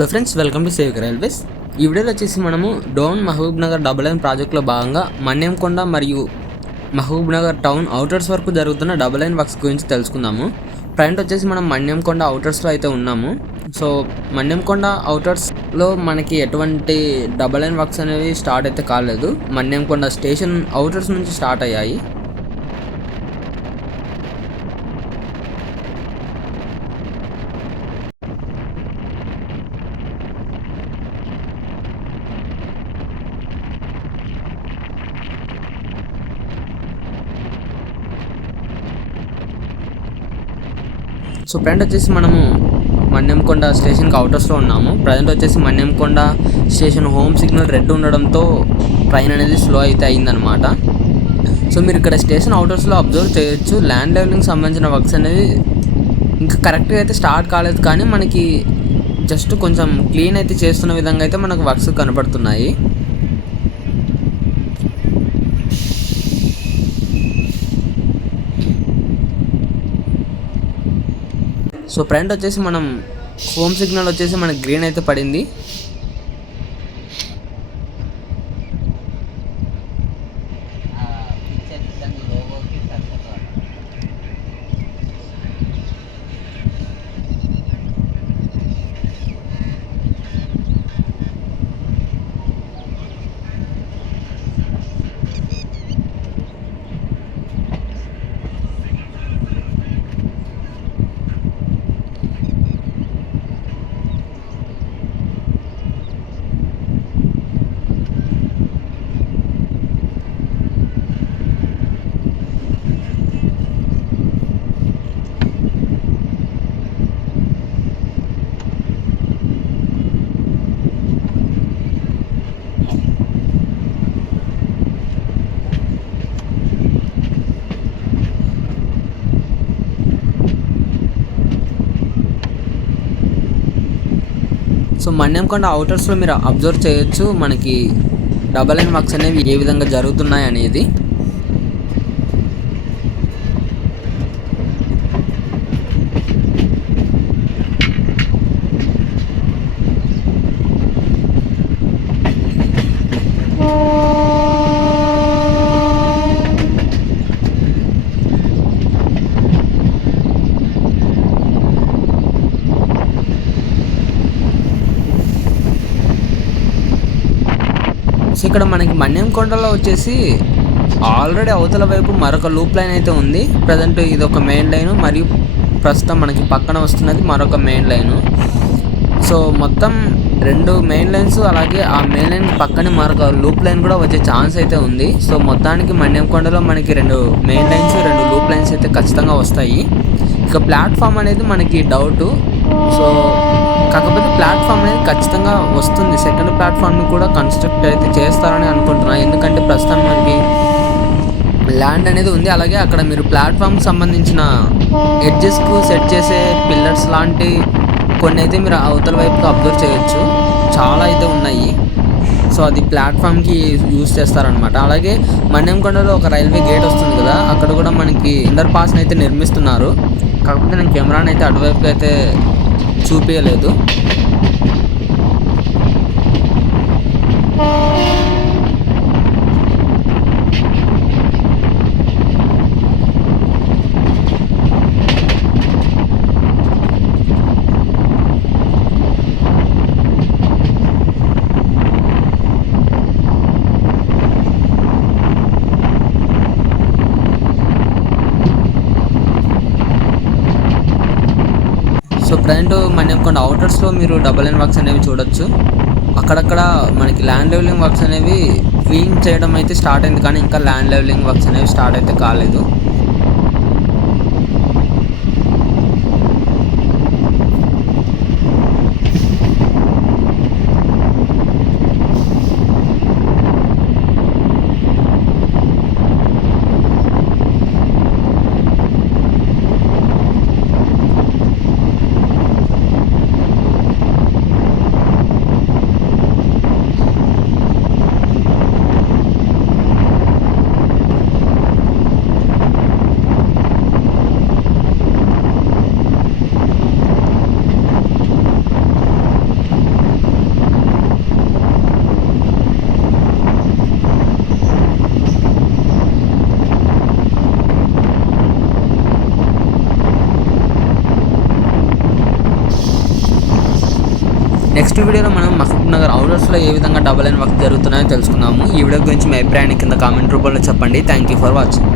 Hello friends, welcome to Sevika railways. ఈ వీడియోలో వచ్చేసి మనము Dhone Mahabubnagar double line ప్రాజెక్టులో భాగంగా మన్యంకొండ మరియు మహబూబ్ నగర్ టౌన్ అవుటర్స్ వరకు జరుగుతున్న డబుల్ లైన్ వర్క్స్ గురించి తెలుసుకుందాము. ప్రజెంట్ వచ్చేసి మనం మన్యంకొండ అవుటర్స్లో అయితే ఉన్నాము. సో మన్యంకొండ అవుటర్స్లో మనకి ఎటువంటి డబుల్ లైన్ వర్క్స్ అనేవి స్టార్ట్ అయితే కాలేదు. మన్యంకొండ స్టేషన్ అవుటర్స్ నుంచి స్టార్ట్ అయ్యాయి. సో ప్రజెంట్ వచ్చేసి మనము మన్యంకొండ స్టేషన్కి అవుటర్స్లో ఉన్నాము. ప్రజెంట్ వచ్చేసి Manyamkonda station home signal red ఉండడంతో ట్రైన్ అనేది స్లో అయితే అయిందనమాట. సో మీరు ఇక్కడ స్టేషన్ అవుటర్స్లో అబ్జర్వ్ చేయొచ్చు, ల్యాండ్ లెవెలింగ్ సంబంధించిన వర్క్స్ అనేవి ఇంకా కరెక్ట్గా అయితే స్టార్ట్ కాలేదు, కానీ మనకి జస్ట్ కొంచెం క్లీన్ అయితే చేస్తున్న విధంగా అయితే మనకు వర్క్స్ కనపడుతున్నాయి. సో ఫ్రంట్ వచ్చేసి మనం హోమ్ సిగ్నల్ వచ్చేసి మనకి గ్రీన్ అయితే పడింది. సో మన్యంకొండ అవుటర్స్లో మీరు అబ్జర్వ్ చేయొచ్చు మనకి డబల్ లైన్ వర్క్స్ అనేవి ఏ విధంగా జరుగుతున్నాయి అనేది. సో ఇక్కడ మనకి మన్యంకొండలో వచ్చేసి ఆల్రెడీ అవతల వైపు మరొక లూప్ లైన్ అయితే ఉంది. ప్రజెంట్ ఇది ఒక మెయిన్ లైను మరియు ప్రస్తుతం మనకి పక్కన వస్తున్నది మరొక మెయిన్ లైను. సో మొత్తం 2 మెయిన్ లైన్స్, అలాగే ఆ మెయిన్ లైన్ పక్కనే మరొక లూప్ లైన్ కూడా వచ్చే ఛాన్స్ అయితే ఉంది. సో మొత్తానికి మన్యంకొండలో మనకి 2 మెయిన్ లైన్స్, 2 లూప్ లైన్స్ అయితే ఖచ్చితంగా వస్తాయి. ఇక ప్లాట్ఫామ్ అనేది మనకి డౌటు. సో కాకపోతే ప్లాట్ఫామ్ అనేది ఖచ్చితంగా వస్తుంది. సెకండ్ ప్లాట్ఫామ్ని కూడా కన్స్ట్రక్ట్ అయితే చేస్తారని అనుకుంటున్నాను, ఎందుకంటే ప్రస్తుతం మనకి ల్యాండ్ అనేది ఉంది. అలాగే అక్కడ మీరు ప్లాట్ఫామ్కి సంబంధించిన ఎడ్జెస్కు సెట్ చేసే పిల్లర్స్ లాంటి కొన్ని అయితే మీరు అవతల వైపుకి అబ్జర్వ్ చేయొచ్చు, చాలా అయితే ఉన్నాయి. సో అది ప్లాట్ఫామ్కి యూజ్ చేస్తారనమాట. అలాగే మన్యంకొండలో ఒక రైల్వే గేట్ వస్తుంది కదా, అక్కడ కూడా మనకి అండర్ పాస్ని అయితే నిర్మిస్తున్నారు. కాకపోతే నేను కెమెరాని అయితే అటువైపుకి అయితే చూపించలేదు. సో ప్రజెంట్ మన్యంకొండ అవుటర్స్లో మీరు డబుల్ లైన్ వర్క్స్ అనేవి చూడొచ్చు. అక్కడక్కడ మనకి ల్యాండ్ లెవెలింగ్ వర్క్స్ అనేవి క్లీన్ చేయడం అయితే స్టార్ట్ అయింది, కానీ ఇంకా ల్యాండ్ లెవెలింగ్ వర్క్స్ అనేవి స్టార్ట్ అయితే కాలేదు. నెక్స్ట్ వీడియోలో మనం మహబూబ్ నగర్ అవుటర్స్లో ఏ విధంగా డబుల్ లైన్ వర్క్ జరుగుతున్నాయో తెలుసుకుందాము. ఈ వీడియో గురించి మీ అభిప్రాయాన్ని కింద కామెంట్ రూపంలో చెప్పండి. Thank you for watching.